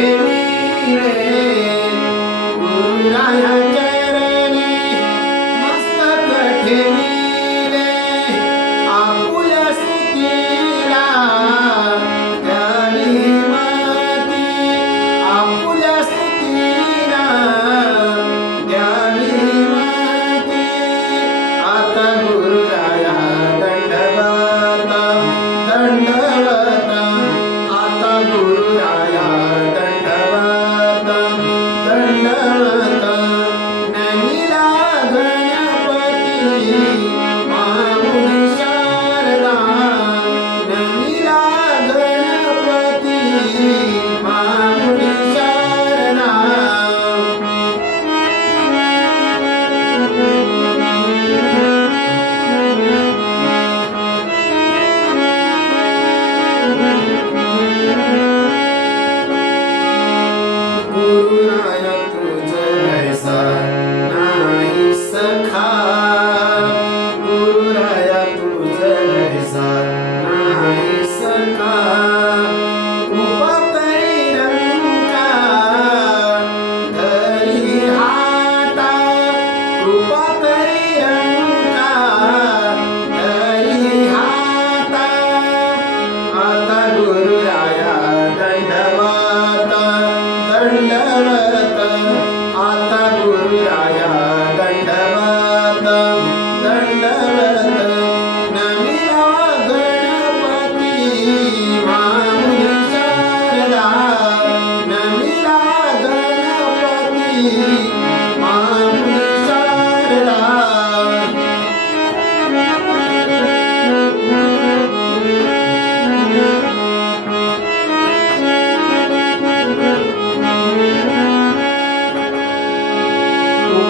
Hey, hey, hey, hey,